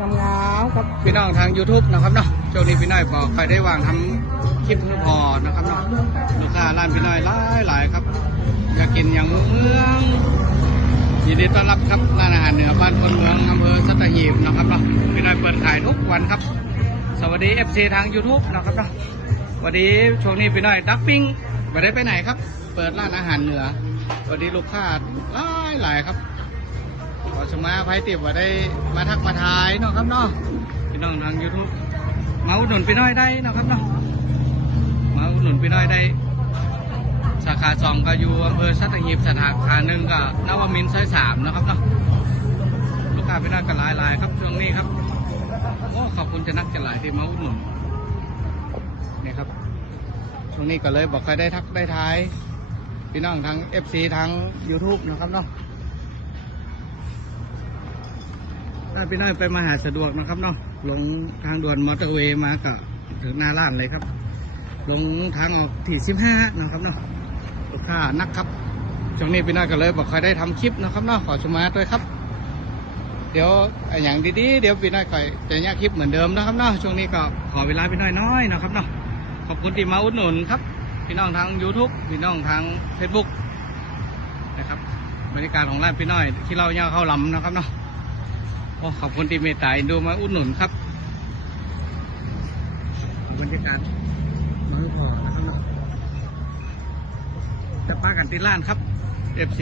งามครับพี่น้องทาง YouTube นะครับเนาะช่วงนี้พี่น้อยบอกใครได้วางทำคลิปพอนะครับเนาะลูกค้าร้านพี่น้อยหลายหลายๆครับอยากกินอย่างเมืองยินดีต้อนรับครับร้านอาหารเหนือบ้านคนเมืองอำเภอสัตหีบนะครับเนาะพี่น้อยเปิดขายทุกวันครับ สวัสดี FC ทาง YouTube นะครับเนาะสวัสดีช่วงนี้พี่น้อยดักปิ้งไม่ได้ไปไหนครับ เปิดร้านอาหารเหนือสวัสดีลูกค้าหลายหลายๆครับ ขอสมาภัยติบว่าได้มาทักมาทายเนาะครับเนาะพี่น้องทาง YouTube มาอุดหนุนพี่น้อยได้เนาะครับเนาะมาอุดหนุนพี่น้อยได้ สาขาสองก็อยู่อำเภอสัตหีบสาขาหนึ่งก็นวมินทร์ซอยสามนะครับเนาะลูกค้าพี่น้อยกันหลายหลายๆครับช่วงนี้ครับโอ้ขอบคุณจะนักจะหลายที่มาอุดหนุนนี่ครับช่วงนี้ก็เลยบอกใครได้ทักได้ทาย พี่น้องทาง FC ทาง YouTube นะครับเนาะ ถ้าพี่น้อยไปมาหาสะดวกนะครับเนาะลงทางด่วนมอเตอร์เวย์มาก็ถึงหน้าร้านเลยครับ ลงทางออกที่สิบห้านะครับเนาะลูกค้านักครับช่วงนี้พี่น้อยก็เลยบอกใครได้ทำคลิปนะครับเนาะขอชมาด้วยครับ เดี๋ยวอย่างดีๆเดี๋ยวพี่น้อยก็จะแยกคลิปเหมือนเดิมนะครับเนาะช่วงนี้ก็ขอเวลาพี่น้อยน้อยนะครับเนาะขอบคุณที่มาอุดหนุนครับพี่น้องทาง YouTube พี่น้องทาง Facebook นะครับบรรยากาศของร้านพี่น้อยที่เราเนี่ยเข้าลำนะครับเนาะโอ้ ขอบคุณที่เมตตาอินโดมาอุดหนุนครับบรรยากาศเมืองพอนะครับเนาะจะป้ากันติล้านครับ FC